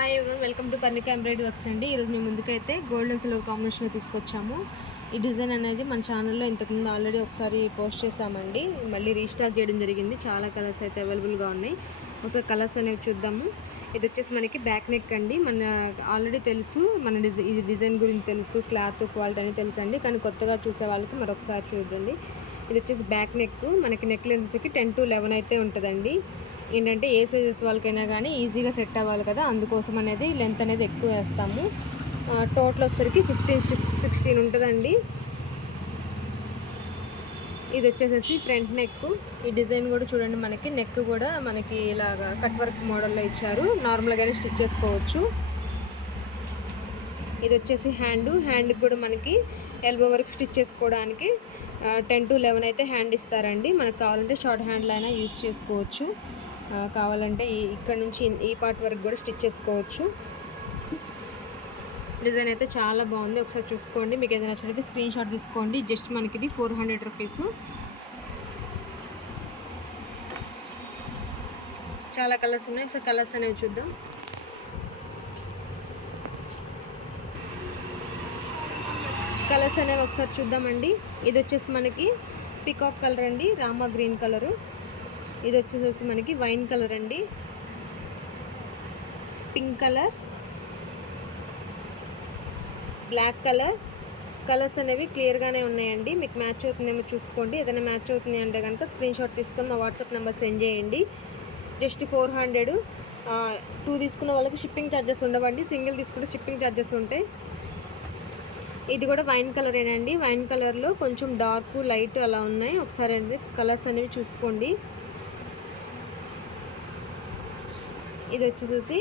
Hi everyone, welcome to Parnika embroidery works అండి. ఈరోజు మేము ముందుకైతే గోల్డ్ అండ్ సిల్వర్ కాంబినేషన్లో తీసుకొచ్చాము. ఈ డిజైన్ అనేది మన ఛానల్లో ఇంతకుముందు ఆల్రెడీ ఒకసారి పోస్ట్ చేసామండి. మళ్ళీ రీస్టాక్ చేయడం జరిగింది. చాలా కలర్స్ అయితే అవైలబుల్గా ఉన్నాయి. ఒకసారి కలర్స్ అనేవి చూద్దాము. ఇది వచ్చేసి మనకి బ్యాక్ నెక్ అండి. మన ఆల్రెడీ తెలుసు, మన ఇది డిజైన్ గురించి తెలుసు, క్లాత్ క్వాలిటీ అనేది తెలుసు అండి. కానీ కొత్తగా చూసే వాళ్ళకి మరొకసారి చూడండి. ఇది వచ్చేసి బ్యాక్ నెక్. మనకి నెక్ లెంత్స్కి 10 to 11 అయితే ఉంటుందండి. ఏంటంటే ఏ సైజెస్ వాళ్ళకైనా కానీ ఈజీగా సెట్ అవ్వాలి కదా, అందుకోసం అనేది లెంత్ అనేది ఎక్కువ వేస్తాము. టోటల్ వచ్చేసరికి 15-16 ఉంటుందండి. ఇది వచ్చేసేసి ఫ్రంట్ నెక్. ఈ డిజైన్ కూడా చూడండి, మనకి నెక్ కూడా మనకి ఇలాగా కట్ వర్క్ మోడల్లో ఇచ్చారు. నార్మల్గానే స్టిచ్ చేసుకోవచ్చు. ఇది వచ్చేసి హ్యాండ్ కూడా మనకి ఎల్బో వరకు స్టిచ్ చేసుకోవడానికి 10 to 11 అయితే హ్యాండ్ ఇస్తారండి. మనకు కావాలంటే షార్ట్ హ్యాండ్లో అయినా యూస్ చేసుకోవచ్చు. కావాలంటే ఇక్కడ నుంచి ఈ పార్ట్ వరకు కూడా స్టిచ్ చేసుకోవచ్చు. డిజైన్ అయితే చాలా బాగుంది. ఒకసారి చూసుకోండి. మీకు ఏదైనా నచ్చినట్లయితే స్క్రీన్ షాట్ తీసుకోండి. జస్ట్ మనకి ఇది 400 రూపీస్. చాలా కలర్స్ ఉన్నాయి. ఒకసారి కలర్స్ అనేవి చూద్దాం. కలర్స్ అనేవి ఒకసారి చూద్దామండి. ఇది వచ్చేసి మనకి పికాక్ కలర్ అండి, రామా గ్రీన్ కలరు. ఇది వచ్చేసేసి మనకి వైన్ కలర్ అండి, pink colour, black colour. Colours అనేవి క్లియర్గానే ఉన్నాయండి. మీకు మ్యాచ్ అవుతుందేమో చూసుకోండి. ఏదైనా మ్యాచ్ అవుతుంది అంటే కనుక స్క్రీన్ షాట్ తీసుకొని మా వాట్సాప్ నెంబర్ సెండ్ చేయండి. జస్ట్ 400. 2 తీసుకున్న వాళ్ళకి షిప్పింగ్ ఛార్జెస్ ఉండవండి. సింగిల్ తీసుకుంటే షిప్పింగ్ ఛార్జెస్ ఉంటాయి. ఇది కూడా వైన్ కలరేనండి. వైన్ కలర్లో కొంచెం డార్క్ లైట్ అలా ఉన్నాయి. ఒకసారి అనేది కలర్స్ అనేవి చూసుకోండి. ఇది వచ్చేసేసి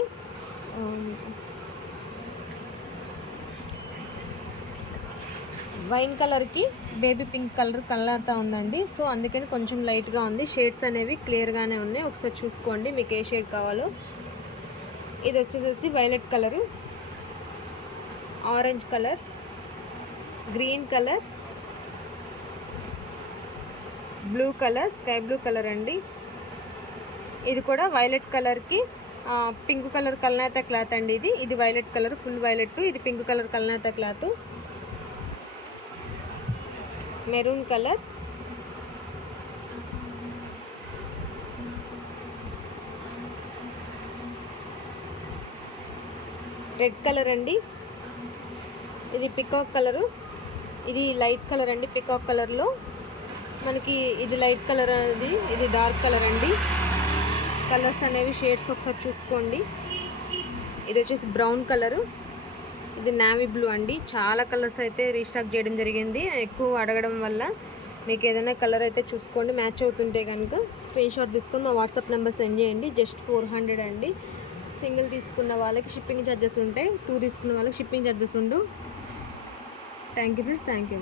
వైన్ కలర్కి బేబీ పింక్ కలర్తో ఉందండి. సో అందుకని కొంచెం లైట్గా ఉంది. షేడ్స్ అనేవి క్లియర్గానే ఉన్నాయి. ఒకసారి చూసుకోండి మీకు ఏ షేడ్ కావాలో. ఇది వచ్చేసేసి violet colour, orange colour, green colour, blue colour, sky blue colour అండి. ఇది కూడా వైలెట్ కలర్కి పింక్ కలర్ కల్నేత క్లాత్ అండి. ఇది వైలెట్ కలర్, ఫుల్ వైలెట్. ఇది పింక్ కలర్ కల్నేత cloth, maroon colour, red colour అండి. ఇది పికాక్ కలరు, ఇది లైట్ కలర్ అండి. పికాక్ కలర్లో మనకి ఇది లైట్ కలర్ అనేది, ఇది డార్క్ కలర్ అండి. కలర్స్ అనేవి షేడ్స్ ఒకసారి చూసుకోండి. ఇది వచ్చేసి బ్రౌన్ కలరు, ఇది నావీ బ్లూ అండి. చాలా కలర్స్ అయితే రీస్టాక్ చేయడం జరిగింది. ఎక్కువ అడగడం వల్ల మీకు ఏదైనా కలర్ అయితే చూసుకోండి. మ్యాచ్ అవుతుంటే కనుక స్క్రీన్ షాట్ తీసుకొని మా వాట్సాప్ నెంబర్ సెండ్ చేయండి. జస్ట్ 400 అండి. సింగిల్ తీసుకున్న వాళ్ళకి షిప్పింగ్ ఛార్జెస్ ఉంటాయి. 2 తీసుకున్న వాళ్ళకి షిప్పింగ్ ఛార్జెస్ ఉండు. Thank you friends. Thank you.